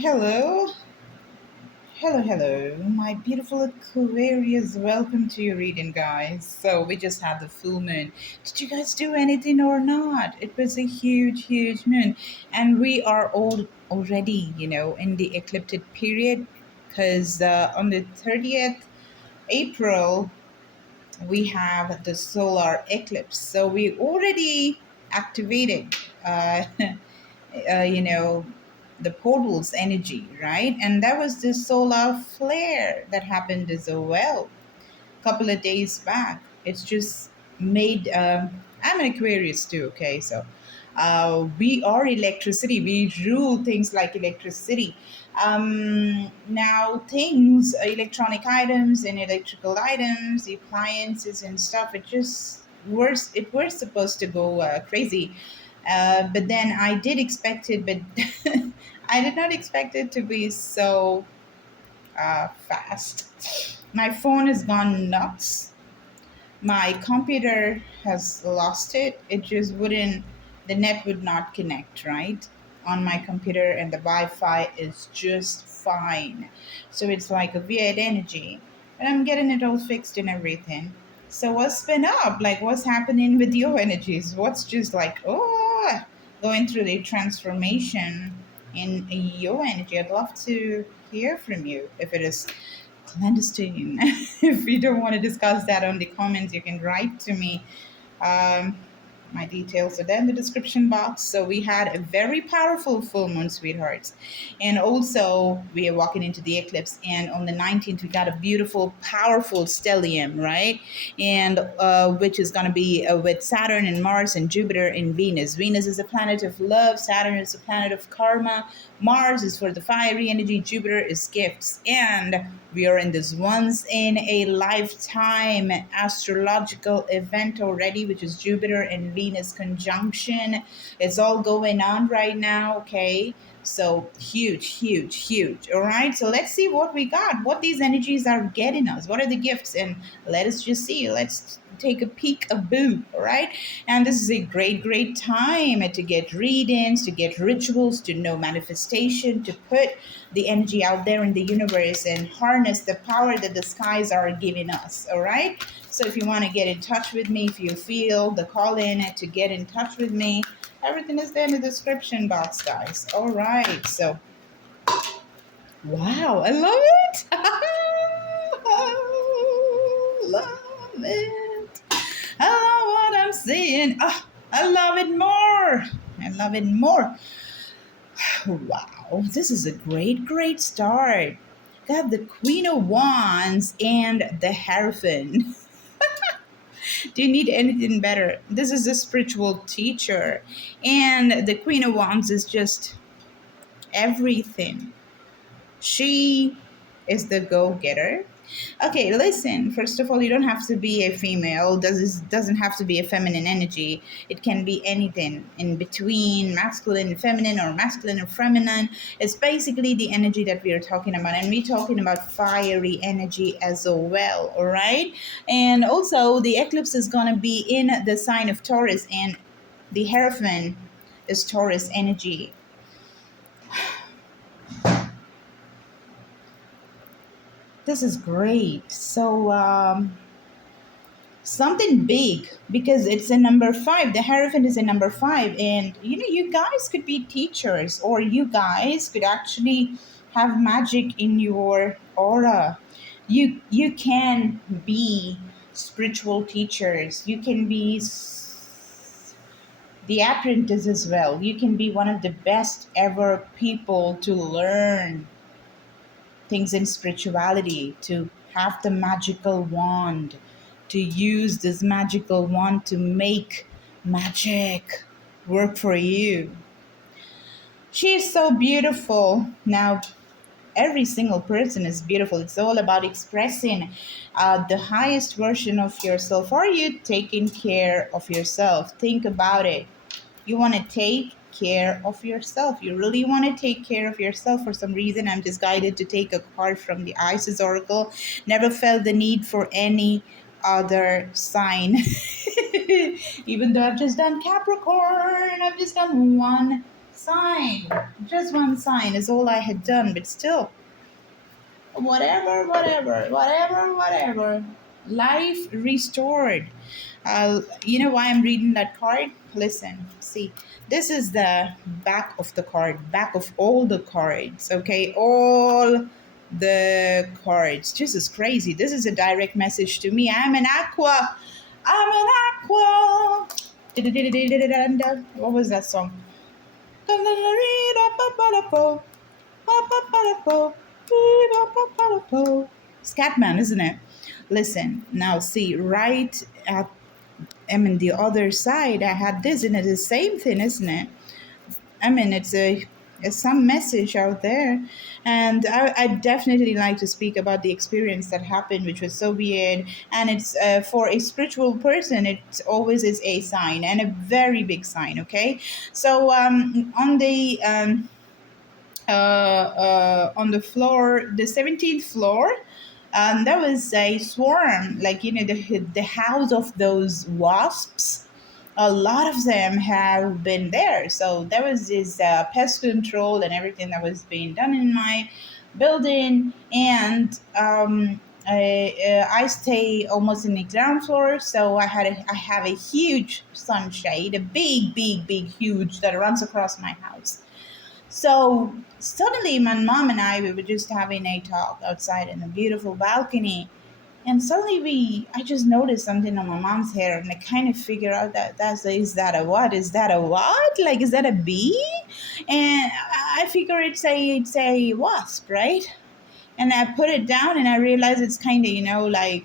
Hello, hello, my beautiful Aquarius. Welcome to your reading, guys. So, we just had the full moon. Did you guys do anything or not? It was a huge moon, and we are all already, in the ecliptic period because on the 30th April we have the solar eclipse. So, we already activated. You know, the portal's energy, right? And that was the solar flare that happened as well a couple of days back. It's just made. I'm an Aquarius too, okay? So we are electricity. We rule things like electricity. Now, things, electronic items and electrical items, the appliances and stuff, it was supposed to go crazy. But then I did expect it, but I did not expect it to be so fast. My phone has gone nuts. My computer has lost it. It just wouldn't, the net would not connect, right? On my computer, and the Wi Fi is just fine. So it's like a weird energy. And I'm getting it all fixed and everything. So what's been up? Like, what's happening with your energies? What's just like, going through the transformation in your energy? I'd love to hear from you if it is clandestine. If you don't want to discuss that on the comments, you can write to me. Um, my details are there in the description box. So we had a very powerful full moon, sweethearts. And also we are walking into the eclipse. And on the 19th, we got a beautiful, powerful stellium, right? And which is going to be with Saturn and Mars and Jupiter and Venus. Venus is a planet of love. Saturn is a planet of karma. Mars is for the fiery energy. Jupiter is gifts. And we are in this once in a lifetime astrological event already, which is Jupiter and Venus conjunction. It's all going on right now, okay? So huge. All right. So let's see what we got, what these energies are getting us. What are the gifts? And let us just see. Let's take a peek, a boo. All right. And this is a great time to get readings, to get rituals, to know manifestation, to put the energy out there in the universe and harness the power that the skies are giving us. All right. So if you want to get in touch with me, if you feel the call in to get in touch with me, everything is there in the description box, guys. All right. So, wow, I love it. Love it. I love what I'm seeing. I love it more. I love it more. Wow, this is a great start. Got the Queen of Wands and the Hierophant. Do you need anything better? This is a spiritual teacher. And the Queen of Wands is just everything. She is the go-getter. Okay, listen. First of all, you don't have to be a female. Doesn't have to be a feminine energy. It can be anything in between, masculine and feminine, or masculine and feminine. It's basically the energy that we are talking about, and we're talking about fiery energy as well. All right, and also the eclipse is gonna be in the sign of Taurus, and the Hierophant is Taurus energy. This is great. So, something big, because it's a number five. The Hierophant is a number five. And, you guys could be teachers, or you guys could actually have magic in your aura. You can be spiritual teachers. You can be the apprentice as well. You can be one of the best ever people to learn things in spirituality, to have the magical wand, to use this magical wand to make magic work for you. She is so beautiful. Now, every single person is beautiful. It's all about expressing the highest version of yourself. Are you taking care of yourself? Think about it. You want to take care of yourself. You really want to take care of yourself. For some reason, I'm just guided to take a card from the Isis Oracle. Never felt the need for any other sign. Even though I've just done Capricorn, I've just done one sign. Just one sign is all I had done, but still, whatever. Life restored. You know why I'm reading that card? Listen, see, this is the back of the card, back of all the cards, okay? All the cards. This is crazy. This is a direct message to me. I'm an aqua. I'm an aqua. What was that song? Scatman, isn't it? Listen, now see, right at the other side, I had this, and it's the same thing, isn't it? It's some message out there, and I definitely like to speak about the experience that happened, which was so weird. And it's for a spiritual person, it always is a sign, and a very big sign. Okay, so on the on the floor, the 17th floor, there was a swarm, like, the house of those wasps. A lot of them have been there. So there was this pest control and everything that was being done in my building. And I stay almost in the ground floor, so I have a huge sunshade, a big, huge, that runs across my house. So suddenly, my mom and I, we were just having a talk outside in a beautiful balcony, and suddenly I just noticed something on my mom's hair, and I kind of figure out is that a what? Is that a what? Like, is that a bee? And I figure it's a wasp, right? And I put it down, and I realize it's kind of, like,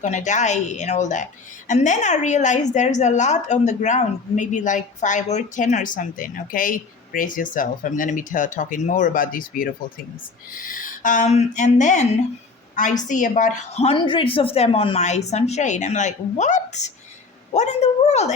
gonna die and all that. And then I realized there's a lot on the ground, maybe like 5 or 10 or something. Okay, brace yourself. I'm gonna be talking more about these beautiful things. And then I see about hundreds of them on my sunshade. I'm like, what in the world?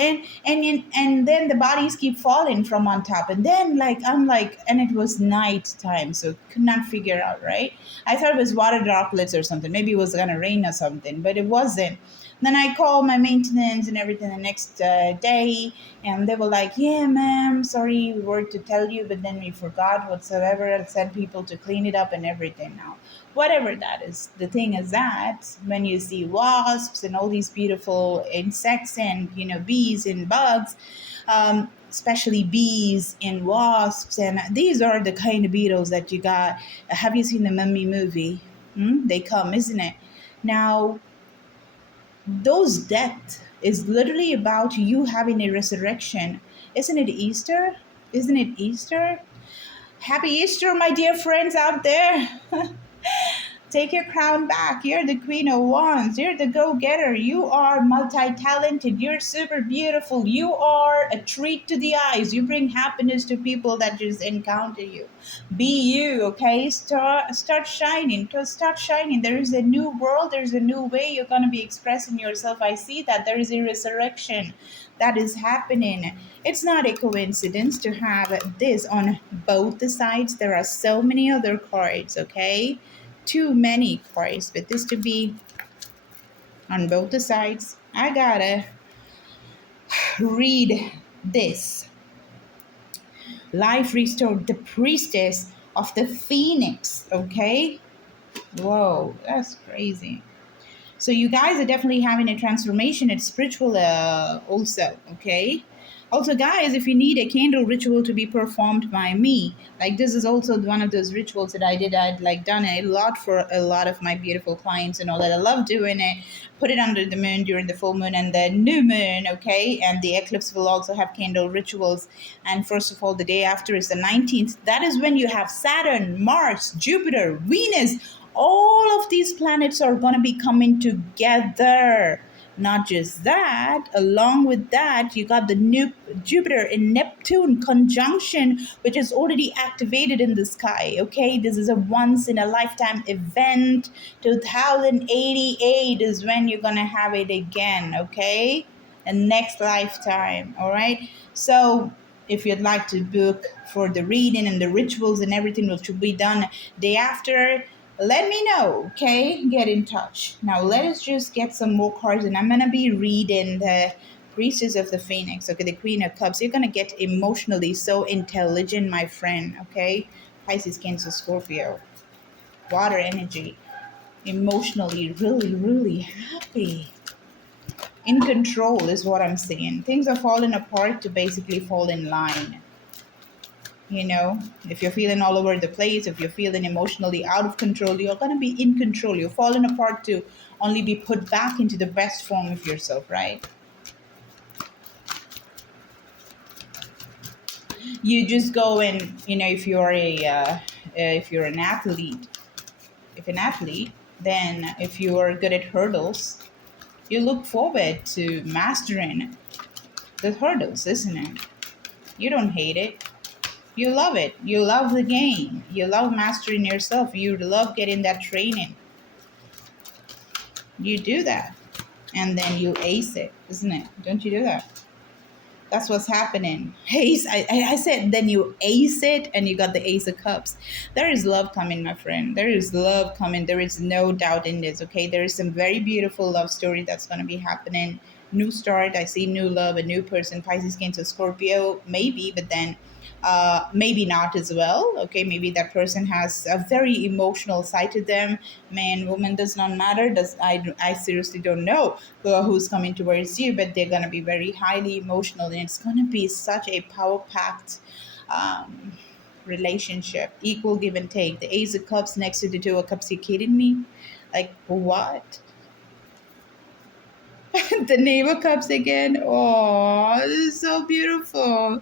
And then the bodies keep falling from on top, and then, like, I'm like, and it was night time, so could not figure out, right? I thought it was water droplets or something, maybe it was gonna rain or something, but it wasn't. Then I called my maintenance and everything the next day, and they were like, yeah, ma'am, sorry, we were to tell you, but then we forgot whatsoever, and sent people to clean it up and everything. Now, whatever that is, the thing is that when you see wasps and all these beautiful insects, and bees and bugs, especially bees and wasps, and these are the kind of beetles that you got. Have you seen the Mummy movie? They come, isn't it? Now, those death is literally about you having a resurrection. Isn't it Easter? Isn't it Easter? Happy Easter, my dear friends out there. Take your crown back. You're the Queen of Wands. You're the go getter. You are multi talented. You're super beautiful. You are a treat to the eyes. You bring happiness to people that just encounter you. Be you, okay? Start shining. Start shining. There is a new world. There's a new way you're going to be expressing yourself. I see that there is a resurrection that is happening. It's not a coincidence to have this on both the sides. There are so many other cards, okay? Too many cards, but this to be on both the sides. I gotta read this. Life restored, the priestess of the phoenix, okay? Whoa, that's crazy. So you guys are definitely having a transformation. It's spiritual also, okay? Also, guys, if you need a candle ritual to be performed by me, like, this is also one of those rituals that I did. I'd like done a lot for a lot of my beautiful clients and all that. I love doing it. Put it under the moon during the full moon and the new moon, okay? And the eclipse will also have candle rituals. And first of all, the day after is the 19th. That is when you have Saturn, Mars, Jupiter, Venus. All of these planets are going to be coming together. Not just that, along with that, you got the new Jupiter and Neptune conjunction, which is already activated in the sky. Okay, this is a once in a lifetime event. 2088 is when you're gonna have it again. Okay, and next lifetime. All right, so if you'd like to book for the reading and the rituals and everything, which will be done day after, let me know, okay? Get in touch. Now let us just get some more cards, and I'm gonna be reading the Priestess of the Phoenix, okay, the Queen of Cups. You're gonna get emotionally so intelligent, my friend, okay? Pisces, Cancer, Scorpio, water energy, emotionally really, really happy. In control is what I'm saying. Things are falling apart to basically fall in line. You know, if you're feeling all over the place, if you're feeling emotionally out of control, you're going to be in control. You're falling apart to only be put back into the best form of yourself, right? You just go and, you know, if you're an athlete, if an athlete, then if you are good at hurdles, you look forward to mastering the hurdles, isn't it? You don't hate it. You love it. You love the game. You love mastering yourself. You love getting that training. You do that. And then you ace it, isn't it? Don't you do that? That's what's happening. Ace. I said then you ace it and you got the ace of cups. There is love coming, my friend. There is love coming. There is no doubt in this, okay? There is some very beautiful love story that's going to be happening. New start. I see new love, a new person. Pisces, Cancer, Scorpio, maybe, but then maybe not as well. Okay, maybe that person has a very emotional side to them. Man, woman does not matter. I seriously don't know who's coming towards you, but they're gonna be very highly emotional, and it's gonna be such a power packed. Um, Relationship, equal give and take. The Ace of Cups next to the Two of Cups. You kidding me? Like what? The Knave of Cups again. Oh, this is so beautiful.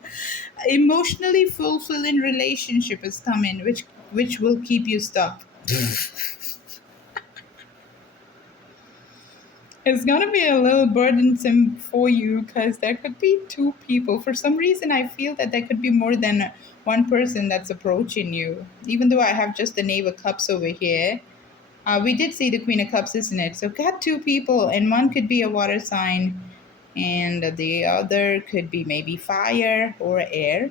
Emotionally fulfilling relationship is coming, which will keep you stuck. It's gonna be a little burdensome for you because there could be two people. For some reason, I feel that there could be more than one person that's approaching you. Even though I have just the Knave of Cups over here, we did see the Queen of Cups, isn't it? So got two people, and one could be a water sign, and the other could be maybe fire or air.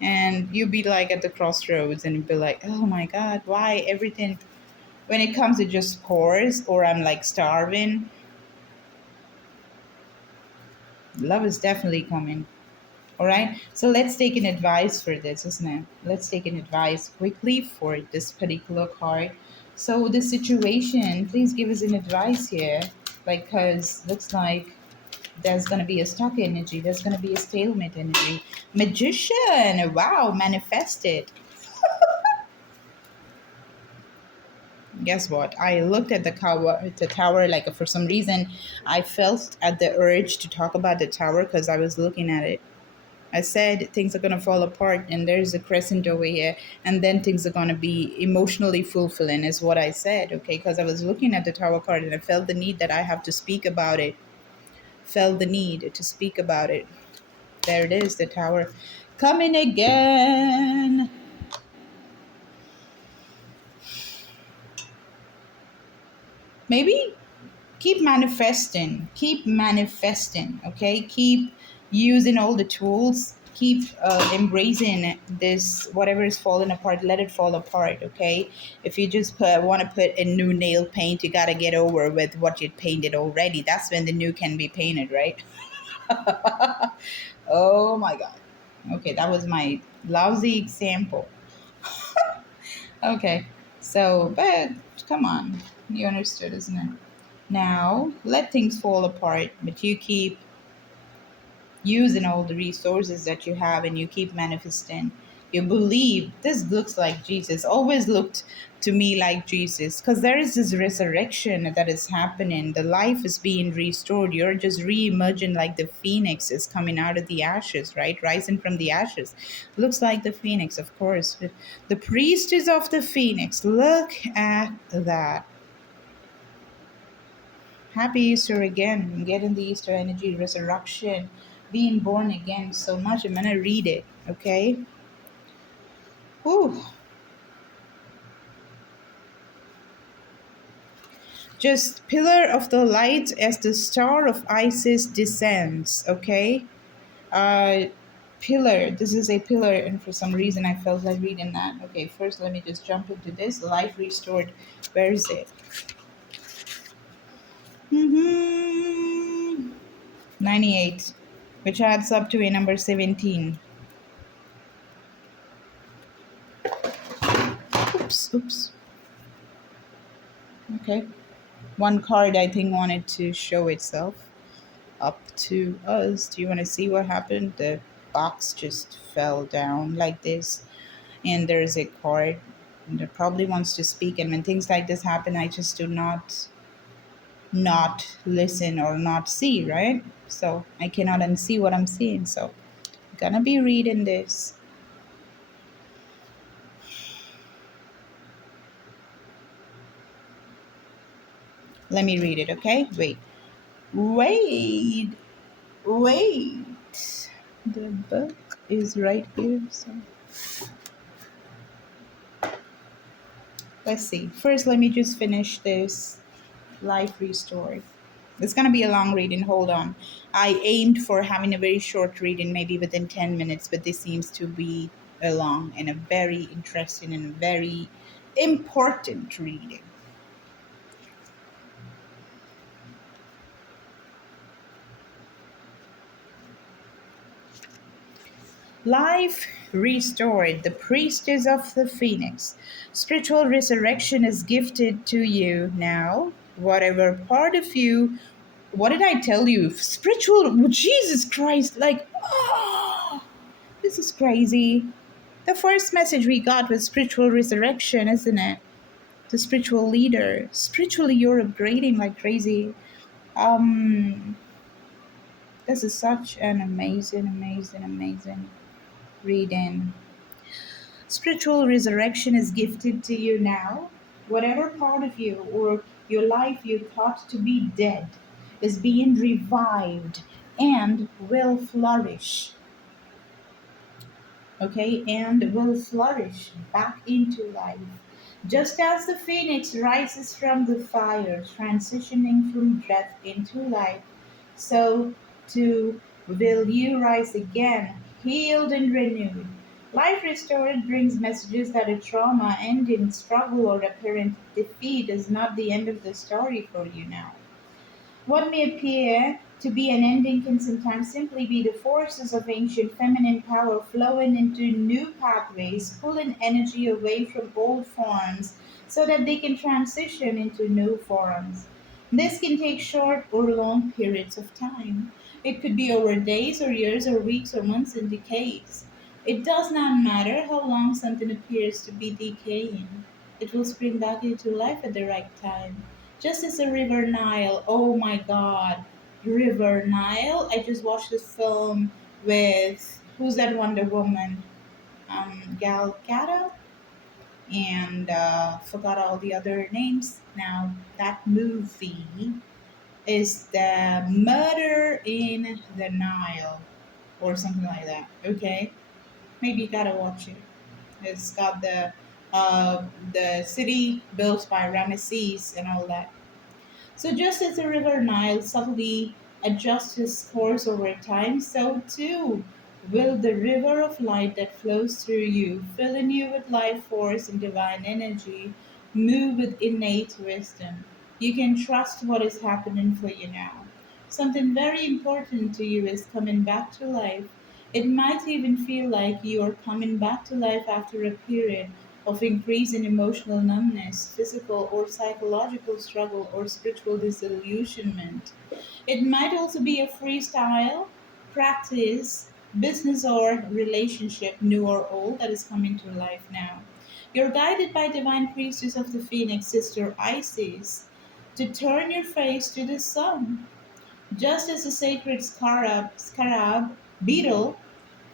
And you'd be like at the crossroads, and you'd be like, oh my God, why everything when it comes to just pours, or I'm like starving. Love is definitely coming. All right, so let's take an advice for this, isn't it? Let's take an advice quickly for this particular card. So the situation, please give us an advice here, like, because looks like there's going to be a stuck energy, there's going to be a stalemate energy. Magician, wow, manifested. Guess what? I looked at the tower, like for some reason, I felt at the urge to talk about the tower because I was looking at it. I said things are gonna fall apart, and there's a crescent over here, and then things are gonna be emotionally fulfilling, is what I said. Okay, because I was looking at the tower card and I felt the need that I have to speak about it. Felt the need to speak about it. There it is, the tower coming again. Maybe keep manifesting, okay? Keep using all the tools, keep embracing this. Whatever is falling apart, let it fall apart, okay? If you just want to put a new nail paint, you got to get over with what you painted already. That's when the new can be painted, right? Oh my God. Okay, that was my lousy example. Okay, so but come on, you understood, isn't it? Now, let things fall apart, but you keep using all the resources that you have, and you keep manifesting. You believe. This looks like Jesus, always looked to me like Jesus, because there is this resurrection that is happening. The life is being restored. You're just re emerging like the phoenix is coming out of the ashes, right? Rising from the ashes. Looks like the phoenix, of course. The priestess of the phoenix. Look at that. Happy Easter again. I'm getting the Easter energy, resurrection, being born again so much. I'm going to read it, okay? Whew. Just pillar of the light as the star of Isis descends, okay? Uh, Pillar. This is a pillar, and for some reason I felt like reading that. Okay, first let me just jump into this. Life restored. Where is it? Mm-hmm. 98, which adds up to a number 17. Oops, oops. Okay. One card I think wanted to show itself up to us. Do you want to see what happened? The box just fell down like this, and there's a card that probably wants to speak. And when things like this happen, I just do not listen or not see, right? So I cannot unsee what I'm seeing. So I'm gonna be reading this. Let me read it, okay? Wait, wait. The book is right here. So let's see. First, let me just finish this Life Restored. It's gonna be a long reading. Hold on. I aimed for having a very short reading, maybe within 10 minutes, but this seems to be a long and a very interesting and very important reading. Life restored, the priestess of the phoenix. Spiritual resurrection is gifted to you now. Whatever part of you, what did I tell you? Spiritual, Jesus Christ, like, this is crazy. The first message we got was spiritual resurrection, isn't it? The spiritual leader. Spiritually, you're upgrading like crazy. Um, this is such an amazing, amazing, amazing reading. Spiritual resurrection is gifted to you now. Whatever part of you or your life you thought to be dead is being revived and will flourish. Okay, and will flourish back into life. Just as the phoenix rises from the fire, transitioning from death into life, so too will you rise again, healed and renewed. Life restored brings messages that a trauma, ending, struggle, or apparent defeat is not the end of the story for you now. What may appear to be an ending can sometimes simply be the forces of ancient feminine power flowing into new pathways, pulling energy away from old forms so that they can transition into new forms. This can take short or long periods of time. It could be over days or years or weeks or months and decades. It does not matter how long something appears to be decaying. It will spring back into life at the right time. Just as the River Nile, oh my God, River Nile. I just watched this film with who's that Wonder Woman, Gal Gadot, and forgot all the other names. Now that movie is the Murder in the Nile or something like that. Okay, maybe you gotta watch it. It's got the city built by Ramesses and all that. So just as the river Nile subtly adjusts its course over time, so too will the river of light that flows through you, filling you with life force and divine energy, move with innate wisdom. You can trust what is happening for you now. Something very important to you is coming back to life. It might even feel like you are coming back to life after a period of increasing emotional numbness, physical or psychological struggle, or spiritual disillusionment. It might also be a freestyle, practice, business, or relationship, new or old, that is coming to life now. You're guided by divine priestess of the phoenix, Sister Isis, to turn your face to the sun. Just as the sacred scarab beetle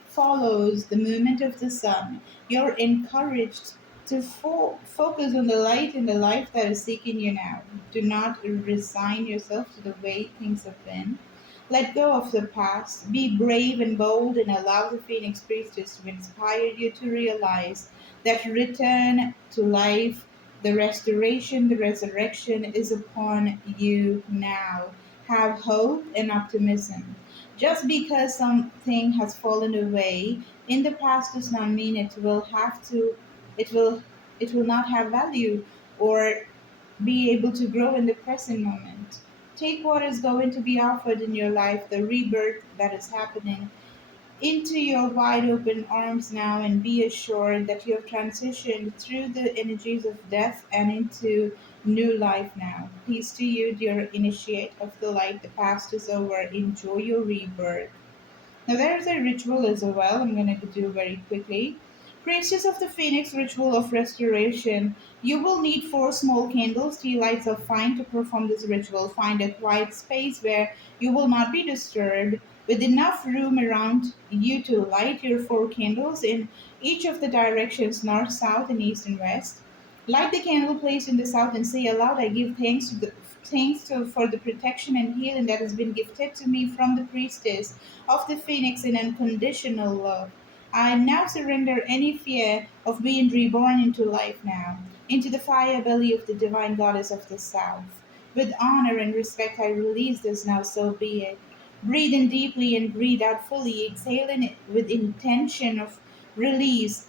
follows the movement of the sun, you're encouraged to focus on the light and the life that is seeking you now. Do not resign yourself to the way things have been. Let go of the past. Be brave and bold and allow the Phoenix Priestess to inspire you to realize that return to life, the restoration, the resurrection is upon you now. Have hope and optimism. Just because something has fallen away in the past does not mean it will it will not have value or be able to grow in the present moment. Take what is going to be offered in your life, the rebirth that is happening, into your wide open arms now, and be assured that you have transitioned through the energies of death and into new life now. Peace to you, dear initiate of the light. The past is over. Enjoy your rebirth. Now there's a ritual as well. I'm going to do very quickly. Priestess of the Phoenix ritual of restoration. You will need 4 small candles, 3 lights of fine to perform this ritual. Find a quiet space where you will not be disturbed, with enough room around you to light your 4 candles in each of the directions north, south, and east and west. Light the candle placed in the south and say aloud, I give for the protection and healing that has been gifted to me from the priestess of the phoenix in unconditional love. I now surrender any fear of being reborn into life now, into the fire belly of the divine goddess of the south. With honor and respect, I release this now, so be it. Breathe in deeply and breathe out fully. Exhale in it with intention to release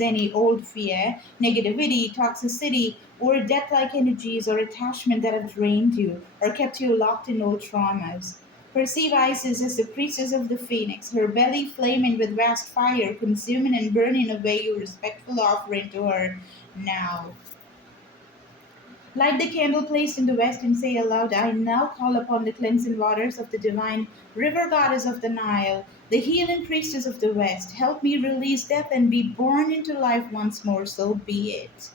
any old fear, negativity, toxicity, or death like energies or attachment that have drained you or kept you locked in old traumas. Perceive Isis as the priestess of the phoenix, her belly flaming with vast fire, consuming and burning away your respectful offering to her now. Light the candle placed in the west and say aloud, I now call upon the cleansing waters of the divine river goddess of the Nile, the healing priestess of the west. Help me release death and be born into life once more, so be it.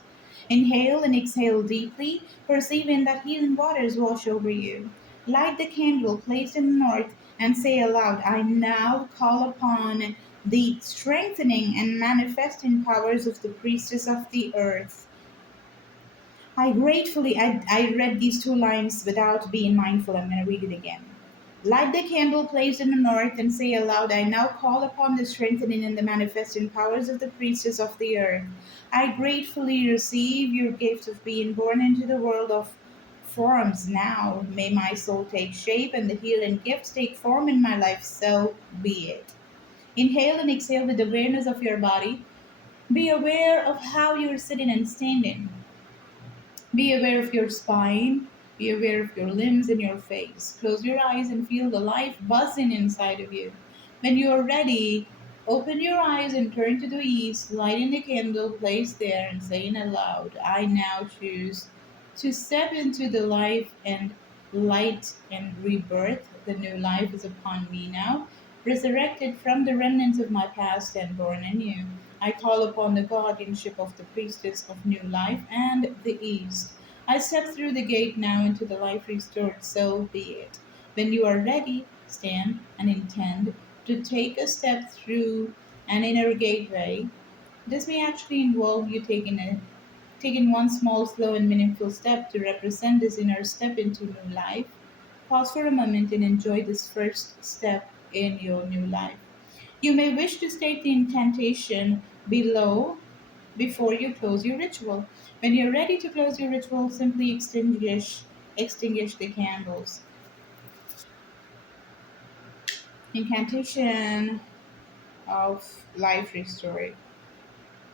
Inhale and exhale deeply, perceiving that healing waters wash over you. Light the candle placed in the north and say aloud, I now call upon the strengthening and manifesting powers of the priestess of the earth. I read these 2 lines without being mindful. I'm going to read it again. Light the candle placed in the north and say aloud, I now call upon the strengthening and the manifesting powers of the priestess of the earth. I gratefully receive your gift of being born into the world of forms now. May my soul take shape and the healing gifts take form in my life, so be it. Inhale and exhale with awareness of your body. Be aware of how you're sitting and standing. Be aware of your spine. Be aware of your limbs and your face. Close your eyes and feel the life buzzing inside of you. When you are ready, open your eyes and turn to the east, lighting the candle placed there and saying aloud, I now choose to step into the life and light and rebirth. The new life is upon me now, resurrected from the remnants of my past and born anew. I call upon the guardianship of the priestess of new life and the east. I step through the gate now into the life restored, so be it. When you are ready, stand and intend to take a step through an inner gateway. This may actually involve you taking one small, slow, and meaningful step to represent this inner step into new life. Pause for a moment and enjoy this first step in your new life. You may wish to state the incantation below before you close your ritual. When you're ready to close your ritual, simply extinguish the candles. Incantation of life restored.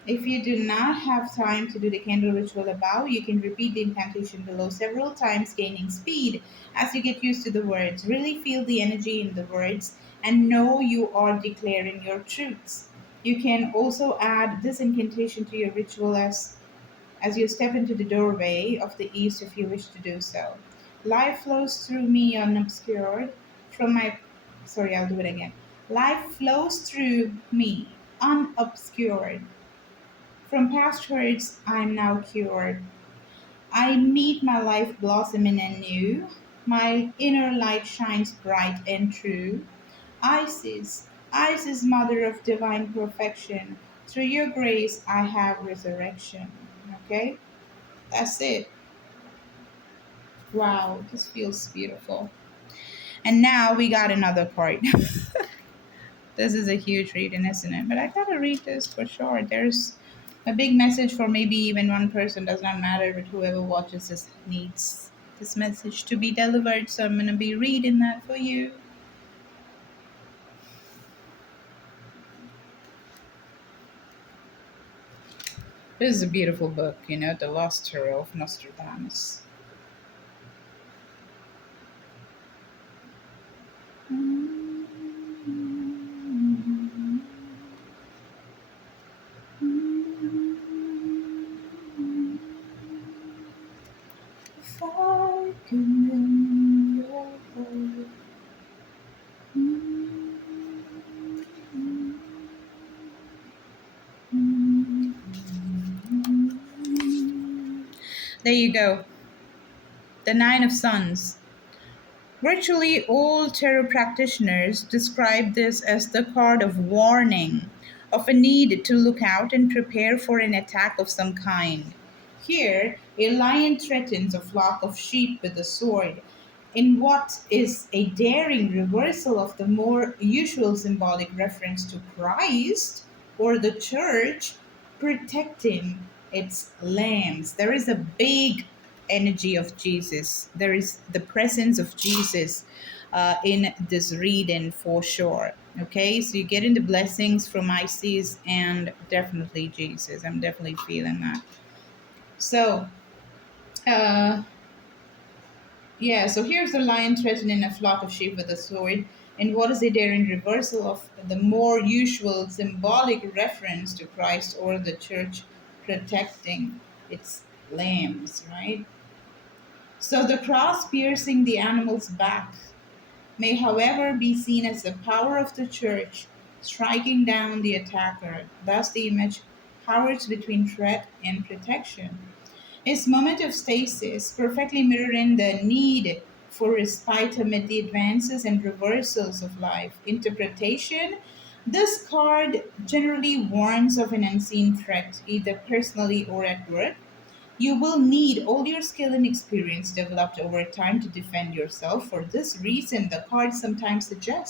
If you do not have time to do the candle ritual above, you can repeat the incantation below several times, gaining speed as you get used to the words. Really feel the energy in the words and know you are declaring your truths. You can also add this incantation to your ritual as you step into the doorway of the east if you wish to do so. Life flows through me unobscured from my. Sorry, I'll do it again. Life flows through me unobscured from past hurts, I'm now cured. I meet my life blossoming anew. My inner light shines bright and true. Isis, Isis, mother of divine perfection, through your grace I have resurrection. Okay, that's it. Wow, this feels beautiful. And now we got another part. This is a huge reading, isn't it? But I gotta read this for sure. There's a big message for maybe even one person, does not matter, but whoever watches this needs this message to be delivered. So I'm gonna be reading that for you. This is a beautiful book, The Lost Tarot of Nostradamus. There you go. The Nine of Sons. Virtually all tarot practitioners describe this as the card of warning, of a need to look out and prepare for an attack of some kind. Here, a lion threatens a flock of sheep with a sword, in what is a daring reversal of the more usual symbolic reference to Christ or the church protecting its lambs. There is a big energy of Jesus. There is the presence of Jesus in this reading for sure. Okay, so you're getting the blessings from Isis and definitely Jesus. I'm definitely feeling that. So, uh, yeah, so here's the lion threatening a flock of sheep with a sword, and what is a daring reversal of the more usual symbolic reference to Christ or the church protecting its lambs, right? So the cross piercing the animal's back may, however, be seen as the power of the church striking down the attacker. Thus, the image hovers between threat and protection. Its moment of stasis, perfectly mirroring the need for respite amid the advances and reversals of life. Interpretation. This card generally warns of an unseen threat, either personally or at work. You will need all your skill and experience developed over time to defend yourself. For this reason, the card sometimes suggests